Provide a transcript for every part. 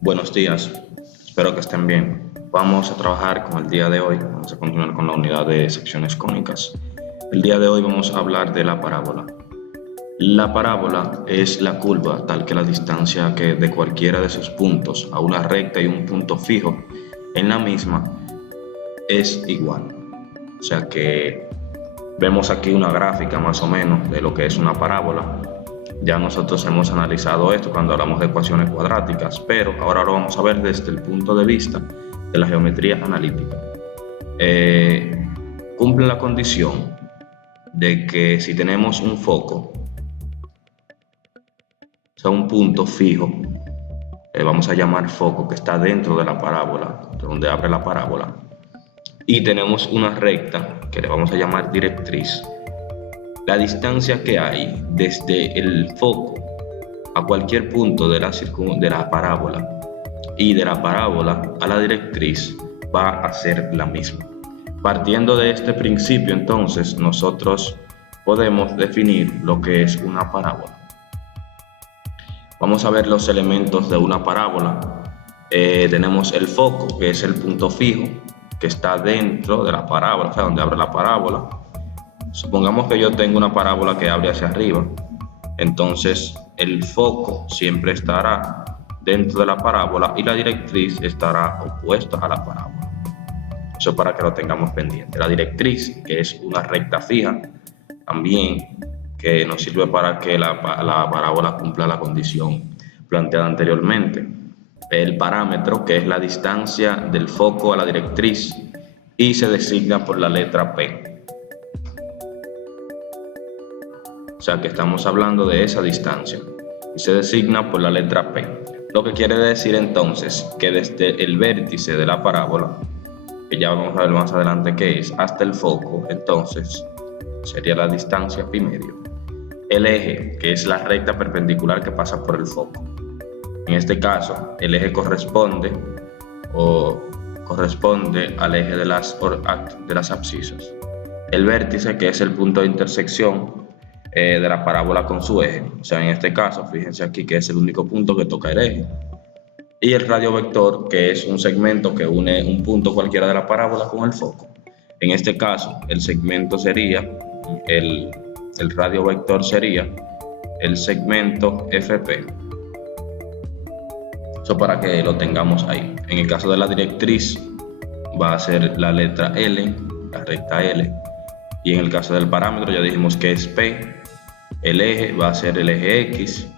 Buenos días, espero que estén bien. Vamos a trabajar con el día de hoy, vamos a continuar con la unidad de secciones cónicas. El día de hoy vamos a hablar de la parábola. La parábola es la curva tal que la distancia que de cualquiera de sus puntos a una recta y un punto fijo en la misma es igual. O sea que vemos aquí una gráfica más o menos de lo que es una parábola. Ya nosotros hemos analizado esto cuando hablamos de ecuaciones cuadráticas, pero ahora lo vamos a ver desde el punto de vista de la geometría analítica. Cumple la condición de que si tenemos un foco, o sea, un punto fijo, vamos a llamar foco, que está dentro de la parábola, donde abre la parábola, y tenemos una recta que le vamos a llamar directriz. La distancia que hay desde el foco a cualquier punto de la parábola y de la parábola a la directriz va a ser la misma. Partiendo de este principio, entonces, nosotros podemos definir lo que es una parábola. Vamos a ver los elementos de una parábola. Tenemos el foco, que es el punto fijo, que está dentro de la parábola, o sea, donde abre la parábola. Supongamos que yo tengo una parábola que abre hacia arriba, entonces el foco siempre estará dentro de la parábola y la directriz estará opuesta a la parábola. Eso para que lo tengamos pendiente. La directriz, que es una recta fija, también que nos sirve para que la parábola cumpla la condición planteada anteriormente. El parámetro, que es la distancia del foco a la directriz y se designa por la letra P. O sea que estamos hablando de esa distancia y se designa por la letra P. Lo que quiere decir entonces que desde el vértice de la parábola, que ya vamos a ver más adelante qué es, hasta el foco, entonces sería la distancia pi medio. El eje, que es la recta perpendicular que pasa por el foco. En este caso, el eje corresponde al eje de las abscisas. El vértice, que es el punto de intersección de la parábola con su eje. O sea, en este caso, fíjense aquí que es el único punto que toca el eje. Y el radio vector, que es un segmento que une un punto cualquiera de la parábola con el foco. En este caso, el segmento sería, el radio vector sería el segmento FP. Eso para que lo tengamos ahí. En el caso de la directriz, va a ser la letra L, la recta L. Y en el caso del parámetro, ya dijimos que es P. El eje va a ser el eje X.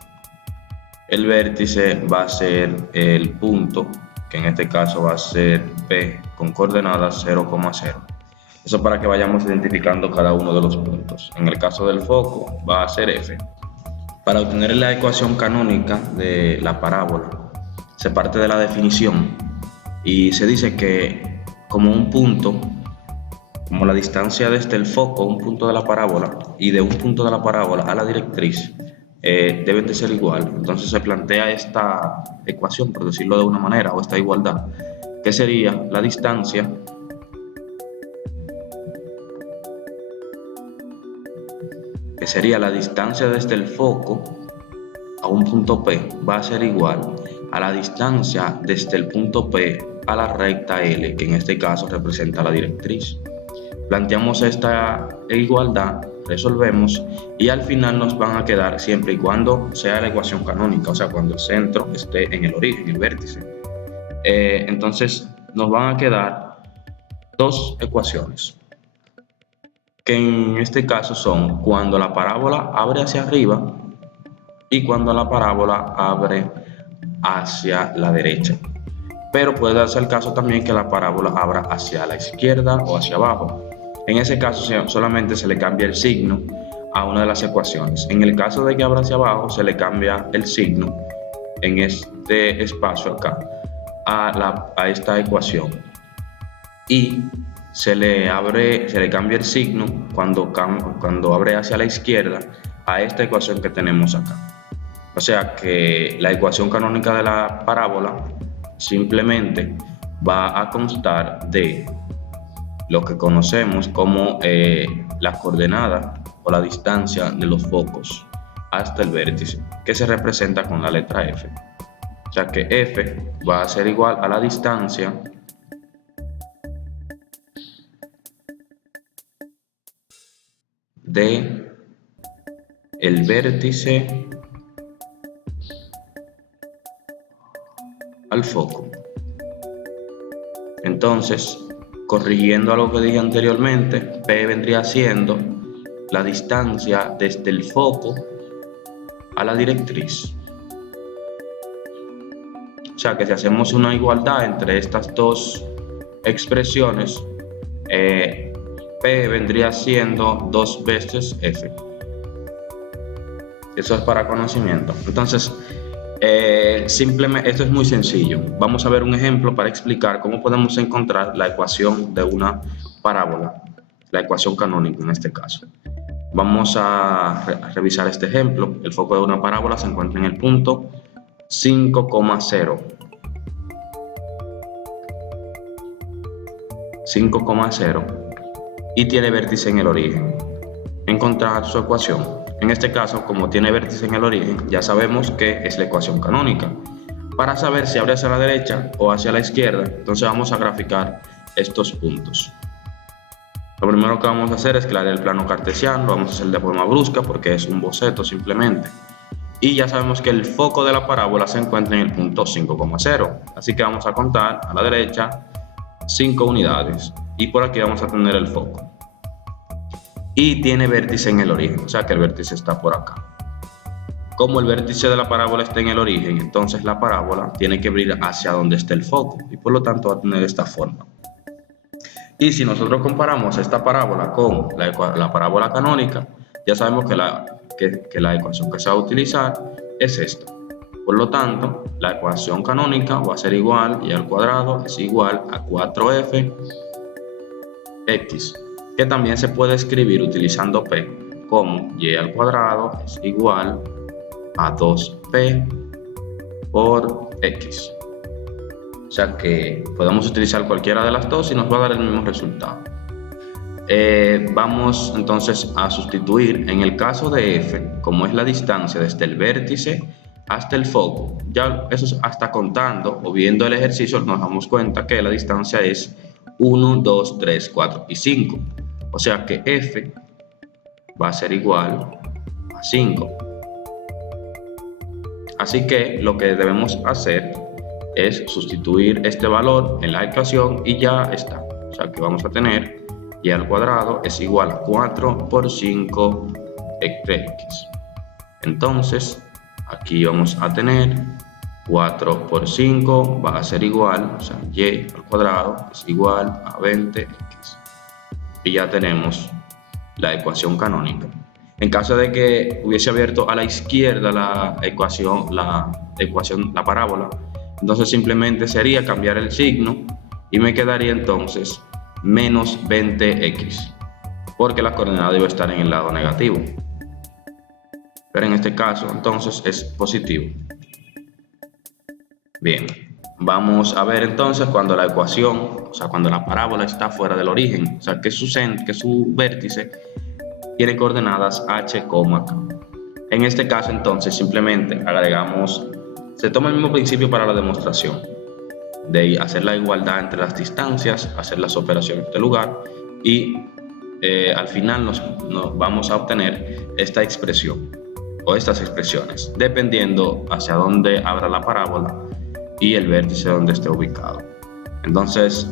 El vértice va a ser el punto, que en este caso va a ser P con coordenadas 0,0. Eso para que vayamos identificando cada uno de los puntos. En el caso del foco va a ser F. Para obtener la ecuación canónica de la parábola, se parte de la definición y se dice que como un punto, como la distancia desde el foco a un punto de la parábola y de un punto de la parábola a la directriz deben de ser igual. Entonces se plantea esta ecuación, por decirlo de una manera, o esta igualdad, que sería la distancia desde el foco a un punto P va a ser igual a la distancia desde el punto P a la recta L, que en este caso representa la directriz. Planteamos esta igualdad, resolvemos y al final nos van a quedar, siempre y cuando sea la ecuación canónica, o sea, cuando el centro esté en el origen, el vértice. Entonces nos van a quedar dos ecuaciones, que en este caso son cuando la parábola abre hacia arriba y cuando la parábola abre hacia la derecha. Pero puede darse el caso también que la parábola abra hacia la izquierda o hacia abajo. En ese caso solamente se le cambia el signo a una de las ecuaciones. En el caso de que abra hacia abajo, se le cambia el signo en este espacio acá a esta ecuación. Y se le cambia el signo cuando abre hacia la izquierda a esta ecuación que tenemos acá. O sea que la ecuación canónica de la parábola simplemente va a constar de lo que conocemos como la coordenada o la distancia de los focos hasta el vértice, que se representa con la letra F. O sea que f va a ser igual a la distancia de el vértice al foco. Entonces, corrigiendo a lo que dije anteriormente, P vendría siendo la distancia desde el foco a la directriz. O sea que si hacemos una igualdad entre estas dos expresiones, P vendría siendo 2 veces F. Eso es para conocimiento. Entonces, simplemente, esto es muy sencillo. Vamos a ver un ejemplo para explicar cómo podemos encontrar la ecuación de una parábola, la ecuación canónica en este caso. Vamos a revisar este ejemplo. El foco de una parábola se encuentra en el punto 5,0. 5,0 y tiene vértice en el origen. Encontrar su ecuación. En este caso, como tiene vértice en el origen, ya sabemos que es la ecuación canónica. Para saber si abre hacia la derecha o hacia la izquierda, entonces vamos a graficar estos puntos. Lo primero que vamos a hacer es crear el plano cartesiano, lo vamos a hacer de forma brusca porque es un boceto simplemente. Y ya sabemos que el foco de la parábola se encuentra en el punto 5,0. Así que vamos a contar a la derecha 5 unidades y por aquí vamos a tener el foco. Y tiene vértice en el origen, o sea que el vértice está por acá. Como el vértice de la parábola está en el origen, entonces la parábola tiene que abrir hacia donde esté el foco y por lo tanto va a tener esta forma. Y si nosotros comparamos esta parábola con la parábola canónica, ya sabemos que la ecuación que se va a utilizar es esta. Por lo tanto, la ecuación canónica va a ser igual, y al cuadrado es igual a 4f x, que también se puede escribir utilizando p como y al cuadrado es igual a 2p por x. O sea que podemos utilizar cualquiera de las dos y nos va a dar el mismo resultado. Vamos entonces a sustituir en el caso de f, como es la distancia desde el vértice hasta el foco. Ya eso es hasta contando o viendo el ejercicio nos damos cuenta que la distancia es 1, 2, 3, 4 y 5. O sea que f va a ser igual a 5. Así que lo que debemos hacer es sustituir este valor en la ecuación y ya está. O sea que vamos a tener y al cuadrado es igual a 4 por 5 entre x. Entonces aquí vamos a tener 4 por 5 va a ser igual, o sea, y al cuadrado es igual a 20x. Y ya tenemos la ecuación canónica. En caso de que hubiese abierto a la izquierda la parábola, entonces simplemente sería cambiar el signo y me quedaría entonces menos 20x, porque la coordenada debe estar en el lado negativo. Pero en este caso entonces es positivo. Bien, vamos a ver entonces cuando la ecuación, o sea, cuando la parábola está fuera del origen, o sea, que su vértice tiene coordenadas h, k. En este caso entonces simplemente agregamos, se toma el mismo principio para la demostración, de hacer la igualdad entre las distancias, hacer las operaciones de lugar y al final nos vamos a obtener esta expresión o estas expresiones, dependiendo hacia dónde abra la parábola y el vértice donde esté ubicado. Entonces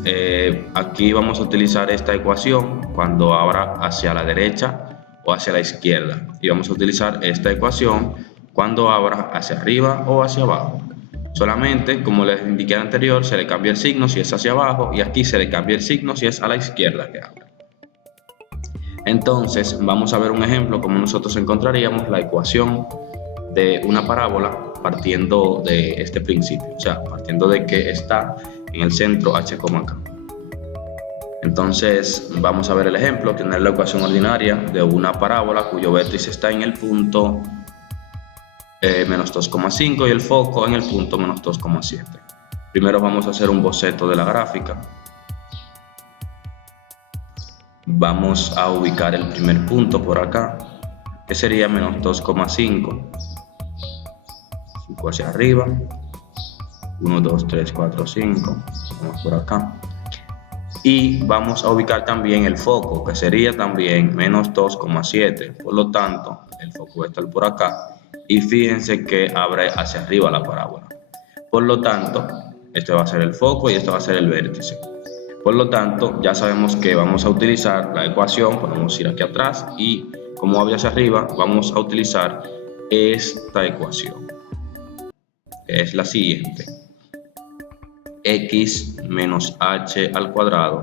aquí vamos a utilizar esta ecuación cuando abra hacia la derecha o hacia la izquierda, y vamos a utilizar esta ecuación cuando abra hacia arriba o hacia abajo. Solamente, como les indiqué anterior, se le cambia el signo si es hacia abajo y aquí se le cambia el signo si es a la izquierda que abra. Entonces vamos a ver un ejemplo como nosotros encontraríamos la ecuación de una parábola partiendo de este principio, o sea, partiendo de que está en el centro h, k. Entonces vamos a ver el ejemplo, tener la ecuación ordinaria de una parábola cuyo vértice está en el punto menos 2,5 y el foco en el punto menos 2,7. Primero vamos a hacer un boceto de la gráfica. Vamos a ubicar el primer punto por acá, que sería menos 2,5, 5 hacia arriba, 1, 2, 3, 4, 5. Vamos por acá. Y vamos a ubicar también el foco, que sería también menos 2,7. Por lo tanto, el foco va a estar por acá. Y fíjense que abre hacia arriba la parábola. Por lo tanto, este va a ser el foco y este va a ser el vértice. Por lo tanto, ya sabemos que vamos a utilizar la ecuación. Podemos ir aquí atrás y como abre hacia arriba, vamos a utilizar esta ecuación, que es la siguiente. X menos h al cuadrado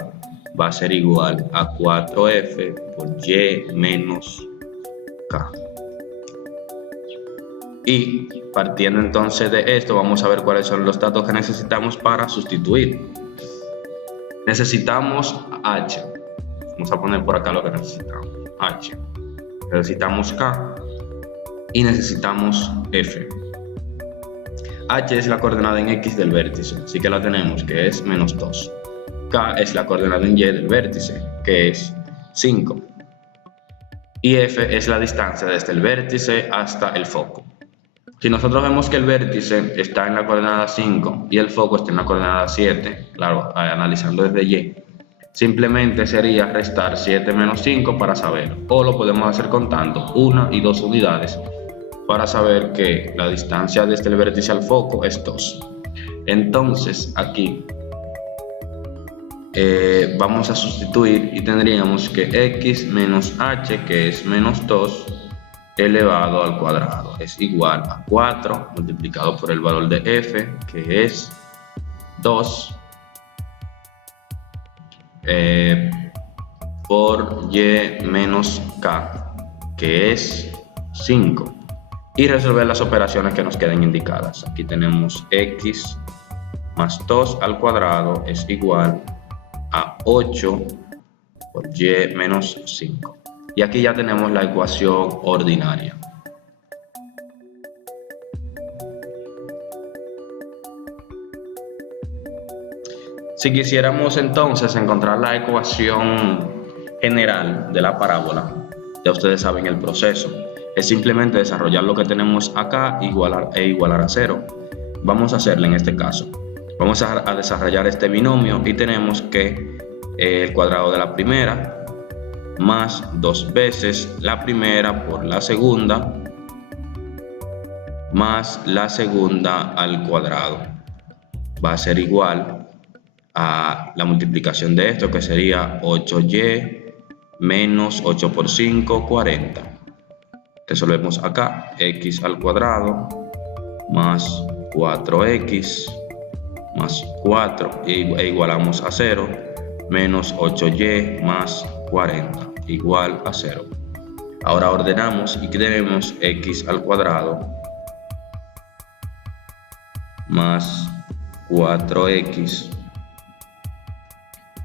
va a ser igual a 4f por y menos k. Y partiendo entonces de esto, vamos a ver cuáles son los datos que necesitamos para sustituir. Necesitamos h. Vamos a poner por acá lo que necesitamos. H. Necesitamos k y necesitamos f. H es la coordenada en X del vértice, así que la tenemos, que es menos 2. K es la coordenada en Y del vértice, que es 5. Y F es la distancia desde el vértice hasta el foco. Si nosotros vemos que el vértice está en la coordenada 5 y el foco está en la coordenada 7, claro, analizando desde Y, simplemente sería restar 7 menos 5 para saber, o lo podemos hacer contando 1 y 2 unidades, para saber que la distancia desde el vértice al foco es 2. Entonces aquí vamos a sustituir y tendríamos que x menos h, que es menos 2 elevado al cuadrado, es igual a 4 multiplicado por el valor de f, que es 2, por y menos k, que es 5. Y resolver las operaciones que nos queden indicadas. Aquí tenemos x más 2 al cuadrado es igual a 8 por y menos 5. Y aquí ya tenemos la ecuación ordinaria. Si quisiéramos entonces encontrar la ecuación general de la parábola, ya ustedes saben el proceso. Es simplemente desarrollar lo que tenemos acá e igualar a 0. Vamos a hacerlo en este caso. Vamos a desarrollar este binomio y tenemos que el cuadrado de la primera más 2 veces la primera por la segunda más la segunda al cuadrado va a ser igual a la multiplicación de esto, que sería 8y menos 8 por 5, 40. Resolvemos acá, x al cuadrado más 4x más 4 e igualamos a 0, menos 8y más 40 igual a 0. Ahora ordenamos y tenemos x al cuadrado más 4x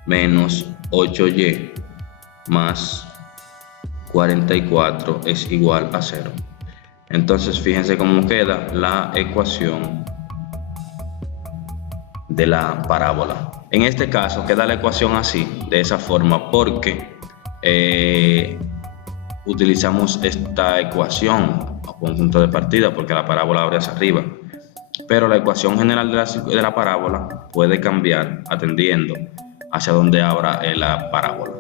menos 8y más 44 es igual a 0. Entonces fíjense cómo queda la ecuación de la parábola. En este caso queda la ecuación así, de esa forma, porque utilizamos esta ecuación a conjunto de partida, porque la parábola abre hacia arriba. Pero la ecuación general de la parábola puede cambiar atendiendo hacia donde abra la parábola.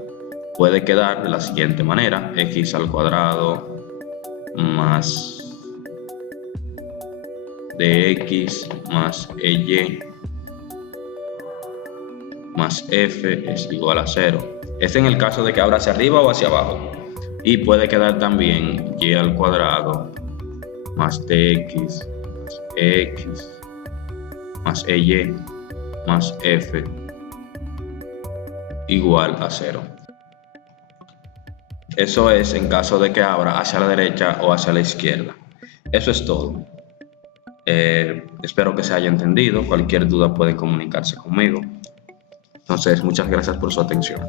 Puede quedar de la siguiente manera: x al cuadrado más dx más y más f es igual a 0. Este en el caso de que abra hacia arriba o hacia abajo. Y puede quedar también y al cuadrado más dx más x más y más f igual a 0. Eso es en caso de que abra hacia la derecha o hacia la izquierda. Eso es todo. Espero que se haya entendido. Cualquier duda pueden comunicarse conmigo. Entonces, muchas gracias por su atención.